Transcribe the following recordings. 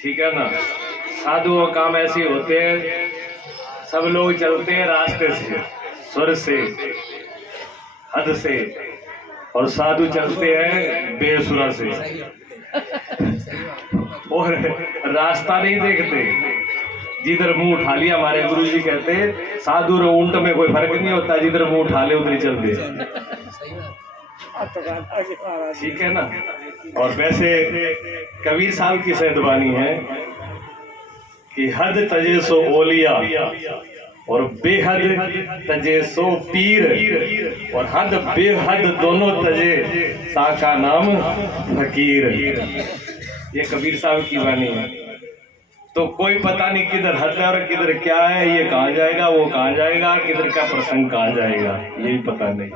ठीक है ना। साधुओं का काम ऐसे होते हैं, सब लोग चलते हैं रास्ते से, स्वर से, हद से, और साधु चलते हैं बेसुरा से और रास्ता नहीं देखते, जिधर मुंह उठा लिया। हमारे गुरु जी कहते हैं साधु और ऊंट में कोई फर्क नहीं होता, जिधर मुंह उठा ले उधर ही चलते, ठीक है ना। और वैसे कबीर साहब की सैदवानी है कि हद तजे सो ओलिया और बेहद तजे सो पीर, और हद बेहद दोनों तजे ताका नाम फकीर। ये कबीर साहब की वाणी है। तो कोई पता नहीं किधर हद है और किधर क्या है, ये कहाँ जाएगा वो कहाँ जाएगा, किधर का प्रसंग कहाँ जाएगा यही पता नहीं,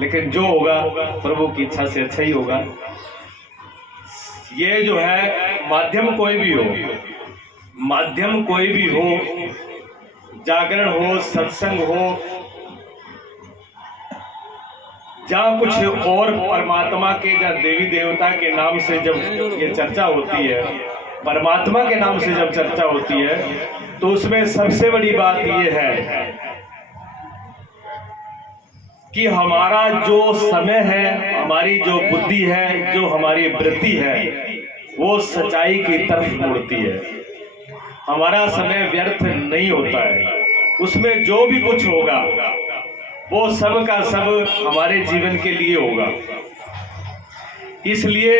लेकिन जो होगा प्रभु की इच्छा से अच्छा ही होगा। ये जो है माध्यम कोई भी हो, माध्यम कोई भी हो, जागरण हो, सत्संग हो, जहाँ कुछ और परमात्मा के या देवी देवता के नाम से जब ये चर्चा होती है, परमात्मा के नाम से जब चर्चा होती है, तो उसमें सबसे बड़ी बात ये है कि हमारा जो समय है, हमारी जो बुद्धि है, जो हमारी वृत्ति है, वो सच्चाई की तरफ मुड़ती है। हमारा समय व्यर्थ नहीं होता है, उसमें जो भी कुछ होगा वो सब का सब हमारे जीवन के लिए होगा। इसलिए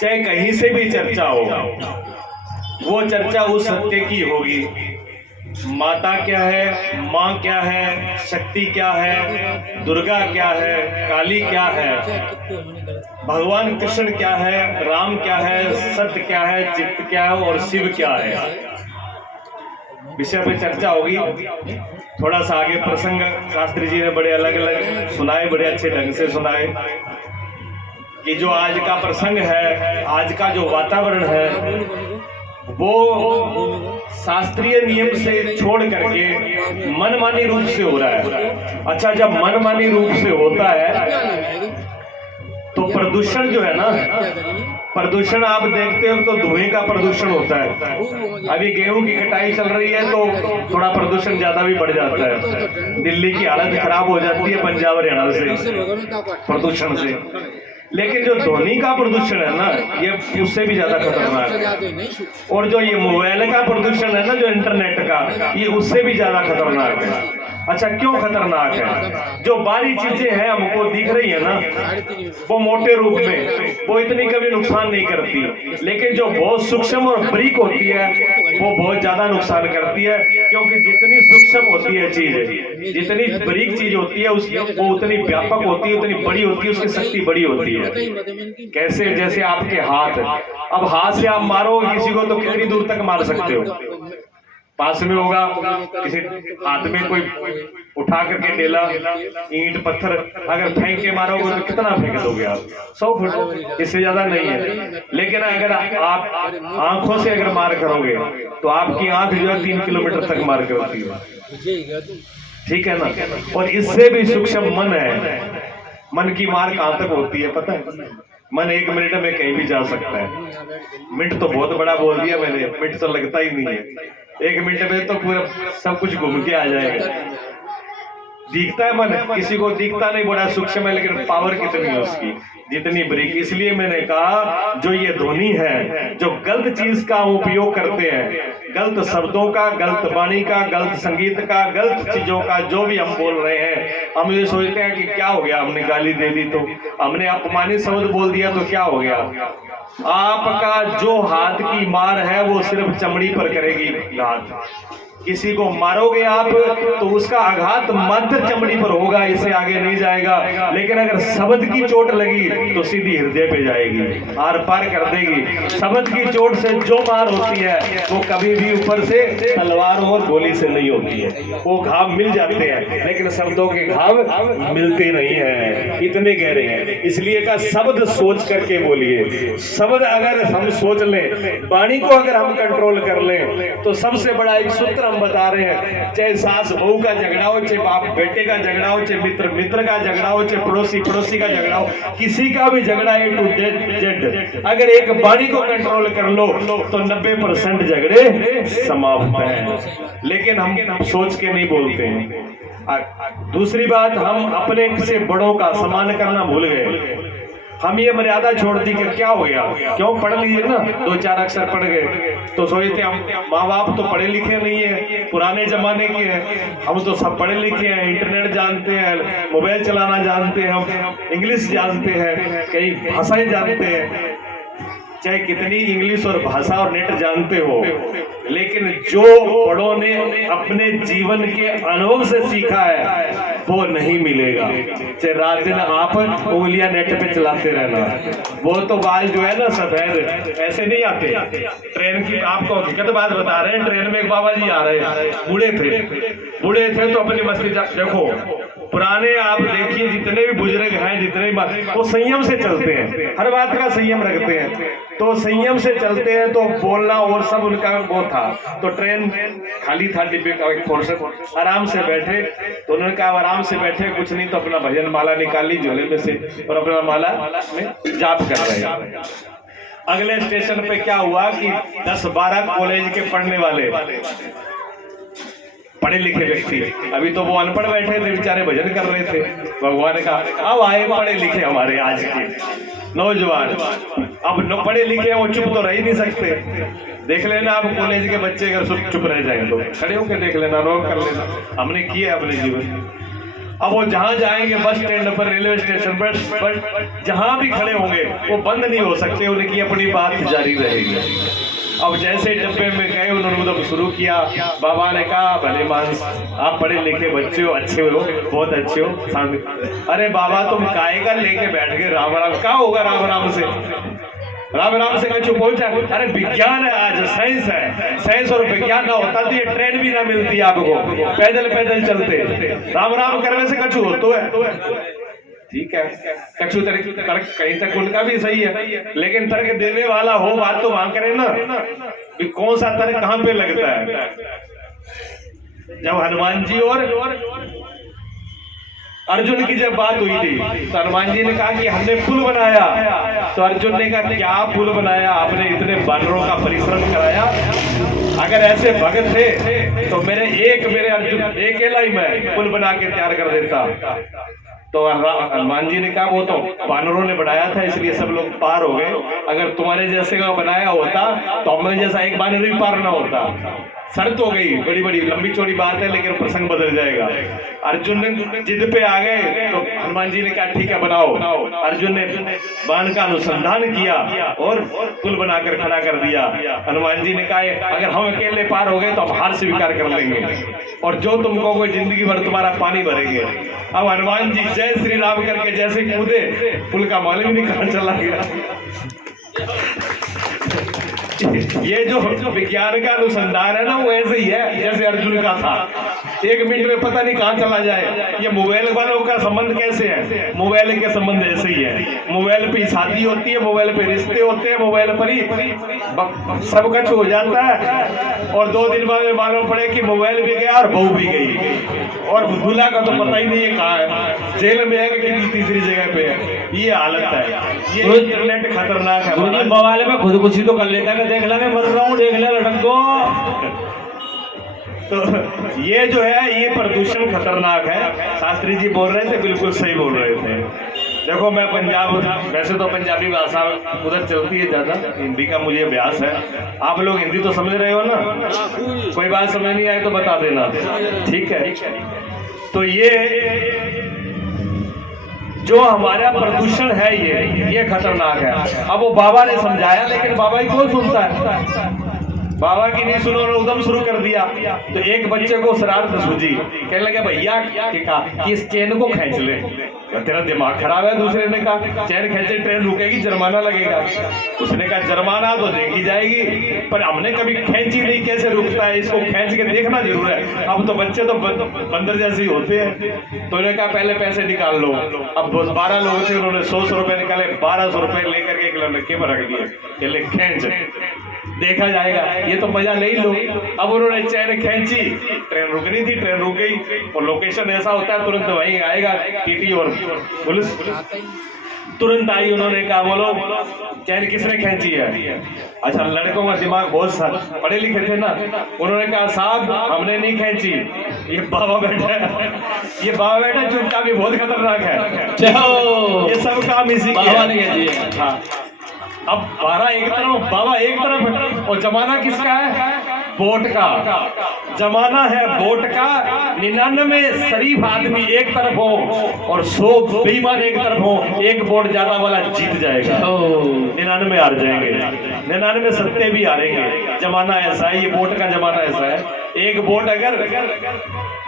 चाहे कहीं से भी चर्चा हो, वो चर्चा उस सत्य की होगी। माता क्या है, माँ क्या है, शक्ति क्या है, दुर्गा क्या है, काली क्या है, भगवान कृष्ण क्या है, राम क्या है, सत्य क्या है, चित्त क्या है और शिव क्या है, विषय पे चर्चा होगी। थोड़ा सा आगे प्रसंग शास्त्री जी ने बड़े अलग अलग सुनाए, बड़े अच्छे ढंग से सुनाए कि जो आज का प्रसंग है, आज का जो वातावरण है, वो शास्त्रीय नियम से छोड़ करके मनमानी रूप से हो रहा है। अच्छा, जब मनमानी रूप से होता है तो प्रदूषण जो है ना, प्रदूषण आप देखते हो तो धुएं का प्रदूषण होता है। अभी गेहूं की कटाई चल रही है तो थोड़ा प्रदूषण ज्यादा भी बढ़ जाता है। दिल्ली की हालत खराब हो जाती है पंजाब हरियाणा से प्रदूषण से। लेकिन जो ध्वनि का प्रदूषण है ना, ये उससे भी ज्यादा खतरनाक है। और जो ये मोबाइल का प्रदूषण है ना, जो इंटरनेट का, ये उससे भी ज्यादा खतरनाक है। अच्छा, क्यों खतरनाक है? जो बाहरी चीजें हैं हमको दिख रही है ना, वो मोटे रूप में वो इतनी कभी नुकसान नहीं करती, लेकिन जो बहुत सूक्ष्म और बारीक होती है वो बहुत ज्यादा नुकसान करती है। क्योंकि जितनी सूक्ष्म होती है चीज, जितनी बारीक चीज होती है वो उतनी व्यापक होती है, उतनी बड़ी होती है, उसकी शक्ति बड़ी होती है। कैसे? जैसे आपके हाथ, अब हाथ से आप मारोगे किसी को तो कितनी दूर तक मार सकते हो? पास में होगा, किसी हाथ में कोई उठा करके डेला, ईंट पत्थर अगर फेंक के मारोगे तो कितना फेंक दोगे आप? 100 फुट, इससे ज्यादा नहीं है। लेकिन अगर आप आंखों से अगर मार करोगे तो आपकी आंख जो है 3 किलोमीटर तक मार करती है, ठीक है ना। और इससे भी सूक्ष्म मन है। मन की मार कहां तक होती है पता है? मन 1 मिनट में कहीं भी जा सकता है। मिनट तो बहुत बड़ा बोल दिया मैंने, मिनट तो लगता ही नहीं है। 1 मिनट में तो पूरा सब कुछ घूम के आ जाएगा। दिखता है मन, किसी को दिखता नहीं, बड़ा सूक्ष्म है, लेकिन पावर कितनी है उसकी, जितनी बरीक। इसलिए मैंने कहा जो ये ध्वनि है, जो गलत चीज का उपयोग करते हैं, गलत शब्दों का, गलत वाणी का, गलत संगीत का, गलत चीजों का जो भी हम बोल रहे हैं, हम ये सोचते हैं कि क्या हो गया, हमने गाली दे दी तो, हमने अपमानित शब्द बोल दिया तो क्या हो गया। आपका जो हाथ की मार है वो सिर्फ चमड़ी पर करेगी घात। किसी को मारोगे आप तो उसका आघात मात्र चमड़ी पर होगा, इससे आगे नहीं जाएगा। लेकिन अगर शब्द की चोट लगी तो सीधी हृदय पे जाएगी, आर पार कर देगी। शब्द की चोट से जो मार होती है वो कभी भी ऊपर से तलवार और गोली से नहीं होती है, वो घाव मिल जाते हैं, लेकिन शब्दों के घाव मिलते नहीं है, इतने गहरे हैं। इसलिए का शब्द सोच करके बोलिए। शब्द अगर हम सोच लें, वाणी को अगर हम कंट्रोल कर लें, तो सबसे बड़ा एक सूत्र हम बता रहे हैं, चाहे सास बहू का झगड़ा हो, चाहे बाप बेटे का झगड़ा हो, चाहे मित्र मित्र का झगड़ा हो, चाहे पड़ोसी पड़ोसी का झगड़ा हो, किसी का भी झगड़ा ए टू जेड अगर एक वाणी को कंट्रोल कर लो तो 90% झगड़े समाप्त हैं। लेकिन हम सोच के नहीं बोलते हैं। दूसरी बात, हम अपने से बड़ों का सम्मान करना भूल गए। हम ये मर्यादा छोड़ दी कि क्या हो गया, क्यों पढ़ लिए ना, 2-4 अक्षर पढ़ गए तो सोचते हम माँ बाप तो पढ़े लिखे नहीं है, पुराने जमाने के हैं, हम तो सब पढ़े लिखे हैं, इंटरनेट जानते हैं, मोबाइल चलाना जानते हैं, हम इंग्लिश जानते हैं, कई भाषाएं जानते हैं। चाहे कितनी इंग्लिश और भाषा और नेट जानते हो, लेकिन जो बड़ों ने अपने जीवन के अनुभव से सीखा है वो नहीं मिलेगा। चाहे रात दिन आप उंगलियां नेट पे चलाते रहना, वो तो बाल जो है ना सफेद ऐसे नहीं आते। ट्रेन की आपको हकीकत बात बता रहे हैं, ट्रेन में एक बाबा जी आ रहे हैं, बूढ़े थे तो अपनी मस्ती देखो। पुराने आप देखिए जितने भी बुजुर्ग हैं, जितने भी वो संयम से चलते हैं, हर बात का संयम रखते हैं, तो संयम से चलते हैं तो बोलना और सब उनका वो था। तो ट्रेन खाली था, डिब्बे का एक पोर्शन, आराम से बैठे तो उन्होंने कहा आराम से बैठे, कुछ नहीं तो अपना भजन माला निकाली झोले में से और अपना माला में जाप कर रहे हैं। अगले स्टेशन पे क्या हुआ कि 10-12 कॉलेज के पढ़ने वाले पढ़े लिखे व्यक्ति, अभी तो वो अनपढ़ बैठे थे बेचारे, भजन कर रहे थे। भगवान का अब आए पढ़े लिखे हमारे आज के नौजवान, अब पढ़े लिखे वो चुप तो रह ही नहीं सकते। देख लेना आप कॉलेज के बच्चे अगर चुप रह जाएंगे तो खड़े होकर देख लेना, रोक कर लेना, हमने किया अपने जीवन। अब वो जहां जाएंगे, बस स्टैंड पर, रेलवे स्टेशन पर, जहां भी खड़े होंगे वो बंद नहीं हो सकते, उनकी अपनी बात जारी रहेगी। अब जैसे डब्बे में गए उन्होंने उधर शुरू किया, बाबा ने कहा भले मानस आप पढ़े लिखे बच्चे हो, अच्छे हो, बहुत अच्छे हो। अरे बाबा तुम काहे का लेके बैठ गए, राम राम क्या होगा, राम राम से चुप हो जाए। अरे विज्ञान है, आज साइंस है, साइंस और विज्ञान ना होता तो ये ट्रेन भी ना मिलती आपको, पैदल चलते, राम राम करने से कछु होता है। ठीक है, कछु तर्क कहीं तक उनका भी सही है, लेकिन तर्क देने वाला हो बात तो वहां करे ना कि कौन सा तर्क कहां पे लगता है। जब हनुमान जी और अर्जुन की जब बात हुई थी तो हनुमान जी ने कहा कि हमने पुल बनाया, तो अर्जुन ने कहा क्या पुल बनाया, आपने इतने बानरों का परिश्रम कराया, अगर ऐसे भगत थे तो मेरे अर्जुन अकेला ही मैं पुल बना के तैयार कर देता। तो हनुमान जी ने कहा वो तो बानरों ने बनाया था इसलिए सब लोग पार हो गए, अगर तुम्हारे जैसे का बनाया होता तो हमें जैसा एक बानर भी पार ना होता। शर्त हो गई, बड़ी बड़ी लंबी चौड़ी बात है लेकिन प्रसंग बदल जाएगा। अर्जुन ने जिद पे आ गए तो हनुमान जी ने कहा ठीक है बनाओ। अर्जुन ने बाण का अनुसंधान किया और पुल बनाकर खड़ा कर दिया। हनुमान जी ने कहा अगर हम अकेले पार हो गए तो हम हार स्वीकार कर लेंगे और जो तुम कहोगे जिंदगी भर तुम्हारा पानी भरेंगे। अब हनुमान जी जय श्री राम करके जैसे कूदे, पुल का मालूम ही नहीं कहां चला गया। ये जो विज्ञान का अनुसंधान है ना वो ऐसे ही है जैसे अर्जुन का था, 1 मिनट में पता नहीं कहां चला जाए। ये मोबाइल वालों का संबंध कैसे है, मोबाइल के संबंध ऐसे ही है। मोबाइल पे शादी होती है, मोबाइल पे रिश्ते होते हैं, मोबाइल पर ही सब कुछ हो जाता है और 2 दिन बाद में मालूम पड़े कि मोबाइल भी गया और बहू भी गई और दूल्हा का तो पता ही नहीं है कहाँ है, जेल में है कि किसी तीसरी जगह पे है। ये हालत है, ये इंटरनेट खतरनाक है। मोबाइल में खुदकुशी तो कर लेता है, देख ले मैं मर रहा हूँ, देख ले लटक दो। तो ये जो है ये प्रदूषण खतरनाक है। शास्त्री जी बोल रहे थे, बिल्कुल सही बोल रहे थे। देखो मैं पंजाब, वैसे तो पंजाबी भाषा उधर चलती है ज्यादा, हिंदी का मुझे अभ्यास है। आप लोग हिंदी तो समझ रहे हो ना, कोई बात समझ नहीं आए तो बता देना, ठीक है। तो ये जो हमारा प्रदूषण है ये खतरनाक है। अब वो बाबा ने समझाया लेकिन बाबा ही कौन सुनता है, बाबा की नहीं सुनो, उदम शुरू कर दिया। तो एक बच्चे को शरारत सूझी, कहने लगे भैया कि इस चेन को खींच ले। तेरा दिमाग खराब है, दूसरे ने कहा चेन खींचे ट्रेन रुकेगी, जुर्माना लगेगा। उसने कहा जुर्माना तो देखी जाएगी पर हमने कभी खींची नहीं, कैसे रुकता है, इसको खींच के देखना जरूर है। अब तो बच्चे तो बंदर जैसे ही होते हैं। तो उन्होंने कहा पहले पैसे निकाल लो। अब 12 लोग थे, उन्होंने 100 रुपए निकाले, 1200 रुपए लेकर के एक लड़के में रख दिए, खींच। देखा जाएगा, ये तो मजा ले ही लो। अब उन्होंने चैन खींची, ट्रेन रुक रही थी, ट्रेन रुक गई और लोकेशन ऐसा होता है तुरंत वहीं आएगा टीटी और पुलिस तुरंत आई। उन्होंने कहा बोलो चैन किसने खींची है? अच्छा, लड़कों का दिमाग बहुत पढ़े लिखे थे ना, उन्होंने कहा साहब हमने नहीं खींची, ये बाबा बैठा है, ये बाबा बैठा चुपचाप, ये बहुत खतरनाक है, ये सब काम इसी की है। हाँ, अब 12 एक तरफ, बाबा एक तरफ, और जमाना किसका है? वोट का जमाना है, वोट का। 99 शरीफ आदमी एक तरफ हो और 100 बेईमान एक तरफ हो, एक वोट ज्यादा वाला जीत जाएगा, 99 हार जाएंगे, 99 सत्ते भी हारेंगे। जमाना ऐसा है, ये वोट का जमाना ऐसा है। एक वोट अगर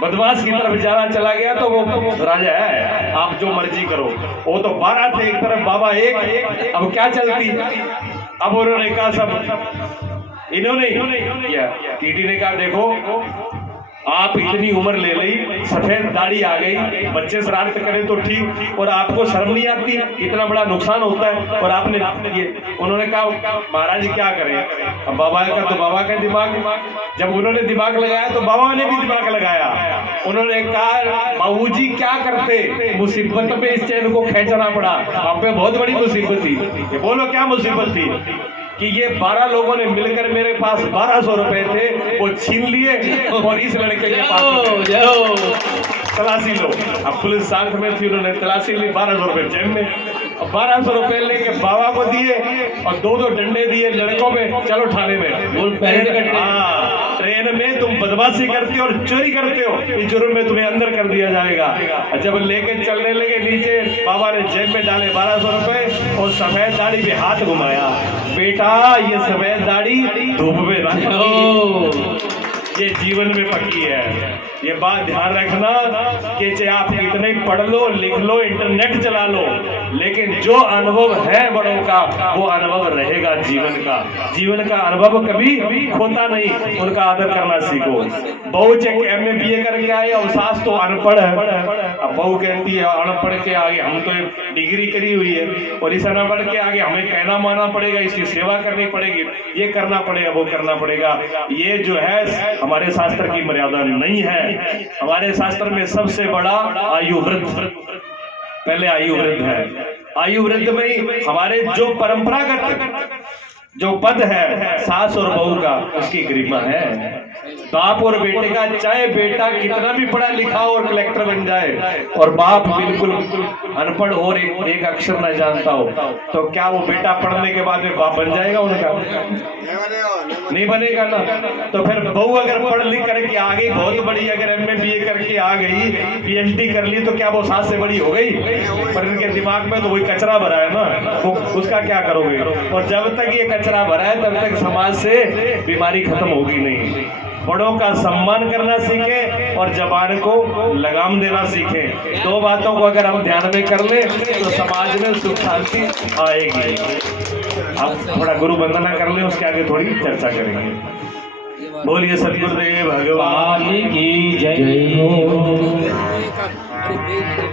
बदमाश की तरफ ज्यादा चला गया तो वो राजा है, आप जो मर्जी करो। वो तो 12 थे एक तरफ, बाबा एक, अब क्या चलती। अब उन्होंने कहा सब, इन्होंने टीटी ने कहा देखो आप इतनी उम्र ले ली, सफेद दाढ़ी आ गई, बच्चे शरारत करें तो ठीक, और आपको शर्म नहीं आती, इतना बड़ा नुकसान होता है, और आपने ये। उन्होंने कहा महाराज जी क्या करें, अब बाबा का तो बाबा का दिमाग, जब उन्होंने दिमाग लगाया तो बाबा ने भी दिमाग लगाया। उन्होंने कहा बाबूजी क्या करते, मुसीबत में इस चैन को खींचना पड़ा, आप पे बहुत बड़ी मुसीबत थी। बोलो क्या मुसीबत थी? कि ये 12 लोगों ने मिलकर मेरे पास 1200 रुपए थे वो छीन लिए और इस लड़के के पास तलाशी लो। अब पुलिस साथ में थी, उन्होंने तलाशी ली, 1200 रुपए जेब में, 1200 रुपए लेके बाबा को दिए और 2-2 डंडे दिए लड़कों में, चलो थाने में। हाँ, ट्रेन में तुम बदमाशी करते हो और चोरी करते हो, इस जुर्म में तुम्हें अंदर कर दिया जाएगा। जब लेके चलने लगे नीचे, बाबा ने जेब में डाले 1200 रुपए और सफेद दाढ़ी पे हाथ घुमाया, बेटा ये सफेद दाढ़ी धूप में रखो, ये जीवन में पक्की है। ये बात ध्यान रखना कि चाहे आप कितने पढ़ लो, लिख लो, इंटरनेट चला लो, लेकिन जो अनुभव है बड़ों का वो अनुभव रहेगा जीवन का। जीवन का अनुभव कभी खोता नहीं, उनका आदर करना सीखो। बहू चाहे MA BA करके आए और सास तो अनपढ़ है, अब बहू कहती है अनपढ़ के आगे, हम तो डिग्री करी हुई है और इस अनपढ़ के आगे हमें कहना मानना पड़ेगा, इसकी सेवा करनी पड़ेगी, ये करना पड़ेगा, वो करना पड़ेगा। ये जो है हमारे शास्त्र की मर्यादा नहीं है। हमारे शास्त्र में सबसे बड़ा आयु वृद्ध, पहले आयु वृद्ध है। आयु वृद्ध में हमारे जो परंपरागत जो पद है सास और बहू का, उसकी गरिमा है। बाप और बेटे का, चाहे बेटा कितना भी पढ़ा लिखा और कलेक्टर बन जाए और बाप बिल्कुल अनपढ़ और एक अक्षर न जानता हो, तो क्या वो बेटा पढ़ने के बाद में बाप बन जाएगा उनका? नहीं बनेगा ना। तो फिर बहू अगर पढ़ लिख करके आ गई बहुत बड़ी, अगर MA BA करके आ गई, PhD कर ली, तो क्या वो सास से बड़ी हो गई? पर इनके दिमाग में तो वही कचरा भरा है ना, वो उसका क्या करोगे? और जब तक ये कचरा भरा है तब तक समाज से बीमारी खत्म होगी नहीं। बड़ों का सम्मान करना सीखें और जबान को लगाम देना सीखें। 2 बातों को अगर हम ध्यान में कर लें तो समाज में सुख शांति आएगी। अब थोड़ा गुरु वंदना कर लें, उसके आगे थोड़ी चर्चा करेंगे। बोलिए सतगुरुदेव भगवान की जय हो।